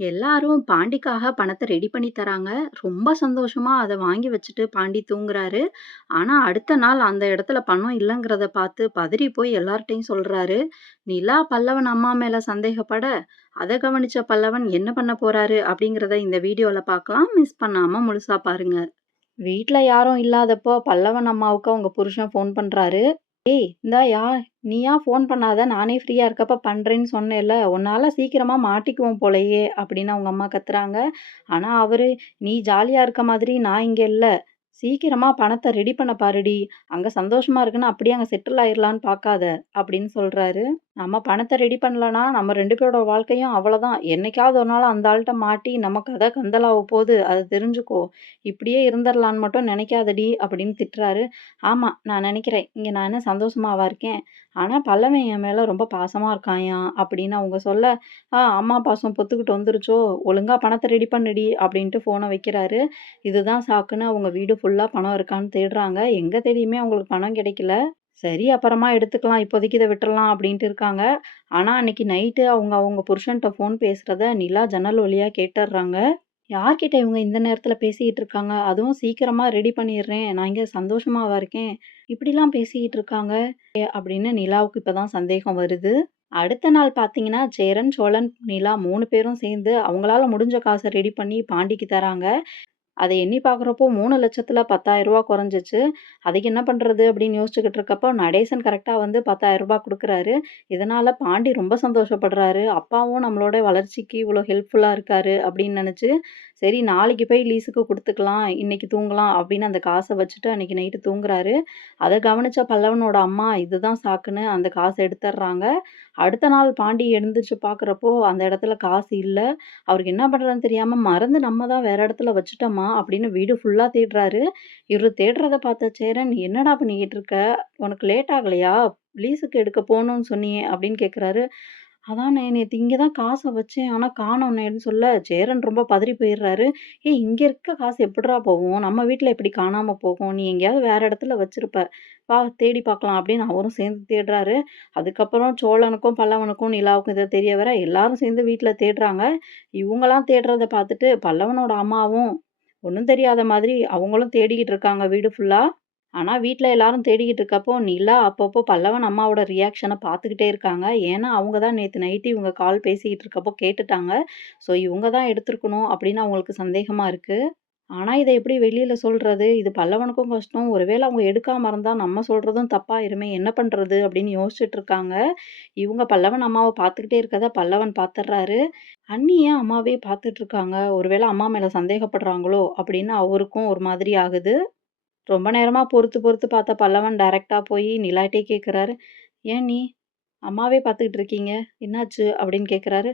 எல்லாரும் பாண்டிக்காக பணத்த ரெடி பண்ணி தராங்க. ரொம்ப சந்தோஷமா அத வாங்கி வச்சுட்டு பாண்டி தூங்குறாரு. ஆனா, அடுத்த நாள் அந்த இடத்துல பணம் இல்லங்கிறத பார்த்து பதறி போய் எல்லார்ட்டயும் சொல்றாரு. நிலா பல்லவன் அம்மா மேல சந்தேகப்பட, அத கவனிச்ச பல்லவன் என்ன பண்ண போறாரு அப்படிங்கிறத இந்த வீடியோல பார்க்கலாம். மிஸ் பண்ணாம முழுசா பாருங்க. வீட்ல யாரும் இல்லாதப்போ பல்லவன் அம்மாவுக்கு அவங்க புருஷன் ஃபோன் பண்றாரு. "ஏய் இந்தாயா, நீயா ஃபோன் பண்ணாத நானே ஃப்ரீயா இருக்கப்ப பண்றேன்னு சொன்னேல்ல, உன்னால சீக்கிரமா மாட்டிக்குவோம் போலயே" அப்படின்னு அவங்க அம்மா கத்துறாங்க. ஆனா அவரு, "நீ ஜாலியா இருக்க மாதிரி நான் இங்க இல்ல. சீக்கிரமா பணத்த ரெடி பண்ண பாருடி. அங்க சந்தோஷமா இருக்குன்னு அப்படியே அங்க செட்டில் ஆயிரலான்னு பார்க்காத" அப்படின்னு சொல்றாரு. நம்ம பணத்த ரெடி பண்ணலன்னா, நம்ம 2 பேரோட வாழ்க்கையும் அவ்வளோதான். என்னைக்காவது ஒரு நாள் அந்த ஆள்ட்ட மாட்டி நம்ம கதை கந்தலாவ போது. அத தெரிஞ்சுக்கோ. இப்படியே இருந்துரலான்னு மட்டும் நினைக்காதடி அப்படின்னு திட்டுறாரு. ஆமா, நான் நினைக்கிறேன். இங்க நான் என்ன சந்தோஷமாவா இருக்கேன்? ஆனா பல்லவன் என் மேல ரொம்ப பாசமா இருக்கான்யா அப்படின்னு அவங்க சொல்ல, அம்மா பாசம் பொத்துக்கிட்டு வந்துருச்சோ! ஒழுங்கா பணத்த ரெடி பண்ணுடி அப்படின்ட்டு ஃபோன வைக்கிறாரு. இதுதான் சாக்குன்னு அவங்க வீடு ஃபுல்லா பணம் இருக்கான்னு தேடுறாங்க. எங்க தேடியுமே அவங்களுக்கு பணம் கிடைக்கல. சரி அப்புறமா எடுத்துக்கலாம். இப்போதைக்கு இத விட்டுறலாம் அப்டின்ட்டு இருக்காங்க. ஆனா, அன்னைக்கு நைட்டு அவங்க அவங்க புருஷன்ட்ட ஃபோன் பேசுறத நிலா ஜன்னல் வழியா கேட்டர்றாங்க. யார்கிட்ட இவங்க இந்த நேரத்துல பேசிக்கிட்டு இருக்காங்க? அதுவும் சீக்கிரமா ரெடி பண்ணிர்றேன். நான் இங்க சந்தோஷமாவா இருக்கேன். இப்படிலாம் பேசிக்கிட்டு இருக்காங்க. அப்படின்னு நிலாவுக்கு இப்ப தான் சந்தேகம் வருது. அடுத்த நாள் பார்த்தீங்கன்னா, சேரன், சோழன், நிலா 3 பேரும் சேர்ந்து அவங்களால முடிஞ்ச காச ரெடி பண்ணி பாண்டிக்கு தராங்க. அத எண்ணி பார்க்குறப்போ 3,00,000த்துல ரூ. 10,000 குறைஞ்சிச்சு. அதுக்கு என்ன பண்றது அப்படின்னு யோசிச்சுக்கிட்டு இருக்கப்போ, நடேசன் கரெக்ட்டா வந்து ரூ. 10,000 குடுக்குறாரு. இதனால பாண்டி ரொம்ப சந்தோஷப்படுறாரு. அப்பாவும் நம்மளோட வளர்ச்சிக்கு இவ்வளோ ஹெல்ப்ஃபுல்லா இருக்காரு அப்படின்னு நெனச்சு, சரி நாளைக்கு போய் லீஸுக்கு குடுத்துக்கலாம், இன்னைக்கு தூங்கலாம் அப்படின்னு அந்த காச வச்சுட்டு அன்னைக்கு நைட்டு தூங்குறாரு. அத கவனிச்ச பல்லவனோட அம்மா இதுதான் சாக்குன்னு அந்த காச எடுத்தர்றாங்க. அடுத்த நாள் பாண்டி எழுந்திரிச்சு பார்க்குறப்போ, அந்த இடத்துல காசு இல்ல. அவருக்கு என்ன பண்றதுன்னு தெரியாம, மறந்து நம்ம தான் வேற இடத்துல வச்சுட்டோமா அப்படின்னு வீடு ஃபுல்லா தேடுறாரு. இவரு தேடுறத பார்த்த சேரன், "என்னடா பண்ணிக்கிட்டு இருக்க? உனக்கு லேட் ஆகலையா? லீஸுக்கு எடுக்க போணும்னு சொன்னியே" அப்படின்னு கேட்குறாரு. "அதானே நேத்து இங்க தான் காச வச்சேன். ஆனா காணோன்னேன்னு" சொல்ல, சேரன் ரொம்ப பதறி போயிடுறாரு. "ஏய் இங்க இருக்க காசு எப்புட்றா போகும்? நம்ம வீட்ல எப்படி காணாம போகும்? நீ எங்கேயாவது வேற இடத்துல வச்சிருப்ப. வா தேடி பார்க்கலாம்" அப்படின்னு அவரும் சேர்ந்து தேடுறாரு. அதுக்கப்புறம் சோழனுக்கும், பல்லவனுக்கும், நிலாவுக்கும் இது தெரிய வர எல்லாரும் சேர்ந்து வீட்ல தேடுறாங்க. இவங்கலாம் தேடுறத பார்த்துட்டு பல்லவனோட அம்மாவும் ஒண்ணும் தெரியாத மாதிரி அவங்களும் தேடிக்கிட்டு இருக்காங்க வீடு ஃபுல்லா. ஆனா, வீட்ல எல்லாரும் தேடிக்கிட்டு இருக்கப்போ, நிலா அப்பப்போ பல்லவன் அம்மாவோட ரியாக்ஷன பார்த்துக்கிட்டே இருக்காங்க. ஏன்னா, அவங்க தான் நேத்து நைட்டு இவங்க கால் பேசிக்கிட்டு இருக்கப்போ கேட்டுட்டாங்க. ஸோ, இவங்க தான் எடுத்திருக்கணும் அப்படின்னு அவங்களுக்கு சந்தேகமா இருக்கு. ஆனா, இத எப்படி வெளியில சொல்றது? இது பல்லவனுக்கும் கஷ்டம். ஒருவேள அவங்க எடுக்காம இருந்தா நம்ம சொல்றதும் தப்பாயிருமே! என்ன பண்றது? அப்படின்னு யோசிச்சுட்டு இருக்காங்க. இவங்க பல்லவன் அம்மாவ பார்த்துக்கிட்டே இருக்கத பல்லவன் பார்த்துடுறாரு. அண்ணி ஏன் அம்மாவே பார்த்துட்டு இருக்காங்க? ஒருவேள அம்மா மேல சந்தேகப்படுறாங்களோ? அப்படின்னு அவருக்கும் ஒரு மாதிரி ஆகுது. ரொம்ப நேரமா பொறுத்து பொறுத்து பார்த்த பல்லவன் டைரக்ட்டா போயி நிலாட்டயே கேட்குறாரு. "ஏன் நீ அம்மாவே பார்த்துக்கிட்டு இருக்கீங்க? என்னாச்சு?" அப்படின்னு கேட்குறாரு.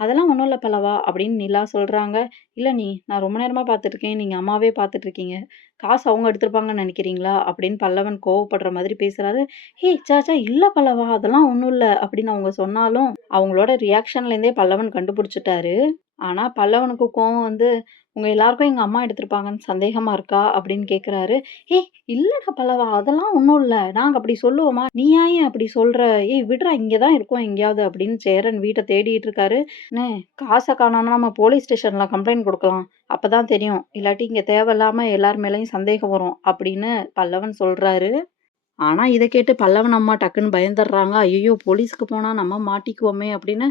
"அதெல்லாம் ஒண்ணும் இல்ல பல்லவா" அப்படின்னு நிலா சொல்றாங்க. "இல்ல நான் ரொம்ப நேரமா பார்த்துட்டுருக்கேன். நீங்க அம்மாவே பார்த்துட்டுருக்கீங்க. காசு அவங்க எடுத்திருப்பாங்கன்னு நினைக்கிறீங்களா?" அப்படின்னு பல்லவன் கோவப்படுற மாதிரி பேசுறாரு. "ஏய் ச்சே இல்ல பல்லவா அதெல்லாம் ஒண்ணும் இல்ல" அப்படின்னு அவங்க சொன்னாலும், அவங்களோட ரியாக்ஷன்லேருந்தே பல்லவன் கண்டுபிடிச்சுட்டாரு. ஆனா பல்லவனுக்கு கோவம் வந்து, "உங்க எல்லாருக்கும் எங்க அம்மா எடுத்திருப்பாங்கன்னு சந்தேகமா இருக்கா?" அப்படின்னு கேட்குறாரு. "ஏய் இல்லடா பல்லவா! அதெல்லாம் ஒண்ணும் இல்ல. நாங்க அப்படி சொல்லுவோமா? நீ ஏன் அப்படி சொல்ற? ஏய் விட்றா இங்க தான் இருக்கோம் எங்கேயாவது" அப்படின்னு சேரன் வீட்ட தேடிட்டு இருக்காரு. "அண்ணே காச காணோம்னா நம்ம போலீஸ் ஸ்டேஷன்ல கம்ப்ளைண்ட் குடுக்கலாம். அப்பதான் தெரியும். இல்லாட்டி இங்க தேவையில்லாம எல்லார் மேலயும் சந்தேகம் வரும்" அப்படின்னு பல்லவன் சொல்றாரு. ஆனா இத கேட்டு பல்லவன் அம்மா டக்குன்னு பயந்துர்றாங்க. "ஐயய்யோ! போலீஸ்க்கு போனா நம்ம மாட்டிக்குவோமே" அப்படின்னு.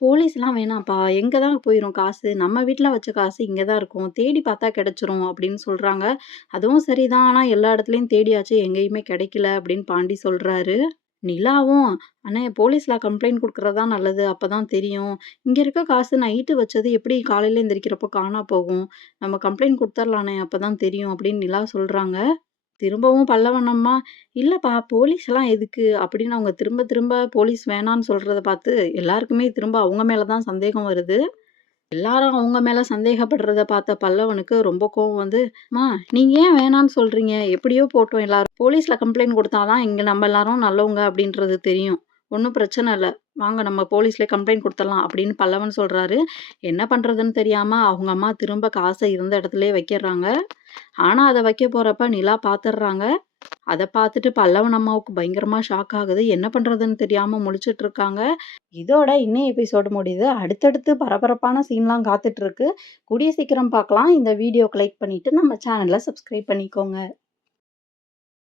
"போலீஸ்லாம் வேணாம்ப்பா. எங்க தான் போயிரும் காசு? நம்ம வீட்ல வச்ச காசு இங்க தான் இருக்கும். தேடி பார்த்தா கிடைச்சிரும்" அப்படின்னு சொல்றாங்க. அதுவும் சரிதான். ஆனா எல்லா இடத்துலயும் தேடியாச்சு. எங்கேயுமே கிடைக்கல அப்படின்னு பாண்டி சொல்றாரு. நிலாவும், "அண்ணே போலீஸ்ல கம்ப்ளைண்ட் குடுக்குறது தான் நல்லது. அப்பதான் தெரியும். இங்க இருக்க காசு நைட்டு வச்சது எப்படி காலையில எந்திரிக்கிறப்போ காணா போகும்? நம்ம கம்ப்ளைண்ட் குடுத்தரலாண்ணே. அப்பதான் தெரியும்" அப்படின்னு நிலா சொல்றாங்க. திரும்பவும் பல்லவனம்மா, "இல்லப்பா போலீஸ்லாம் எதுக்கு?" அப்படின்னு அவங்க திரும்ப திரும்ப போலீஸ் வேணான்னு சொல்றத பார்த்து, எல்லாருக்குமே திரும்ப அவங்க மேல தான் சந்தேகம் வருது. எல்லாரும் அவங்க மேல சந்தேகப்படுறத பார்த்த பல்லவனுக்கு ரொம்ப கோவம் வந்து, "அம்மா நீங்க ஏன் வேணான்னு சொல்றீங்க? எப்படியோ போட்டும் எல்லாரும். போலீஸ்ல கம்ப்ளைண்ட் குடுத்தா தான் இங்க நம்ம எல்லாரும் நல்லவங்க அப்படின்றது தெரியும். ஒண்ணும் பிரச்சனை இல்ல. வாங்க நம்ம போலீஸ்லயே கம்ப்ளைண்ட் குடுத்துடலாம் அப்படின்னு பல்லவன் சொல்றாரு. என்ன பண்றதுன்னு தெரியாம அவங்க அம்மா திரும்ப காச இருந்த இடத்துலயே வைக்கிறாங்க. ஆனா அத வைக்க போறப்ப நிலா பாத்துர்றாங்க. அத பாத்துட்டு பல்லவன் அம்மாவுக்கு பயங்கரமா ஷாக் ஆகுது. என்ன பண்றதுன்னு தெரியாம முழிச்சுட்டு இருக்காங்க. இதோட இன்னைய எபிசோடு முடியுது. அடுத்தடுத்து பரபரப்பான சீன்லாம் காத்துட்டு இருக்கு. கூடிய சீக்கிரம் பார்க்கலாம். இந்த வீடியோக்கு லைக் பண்ணிட்டு நம்ம சேனல சப்ஸ்கிரைப் பண்ணிக்கோங்க.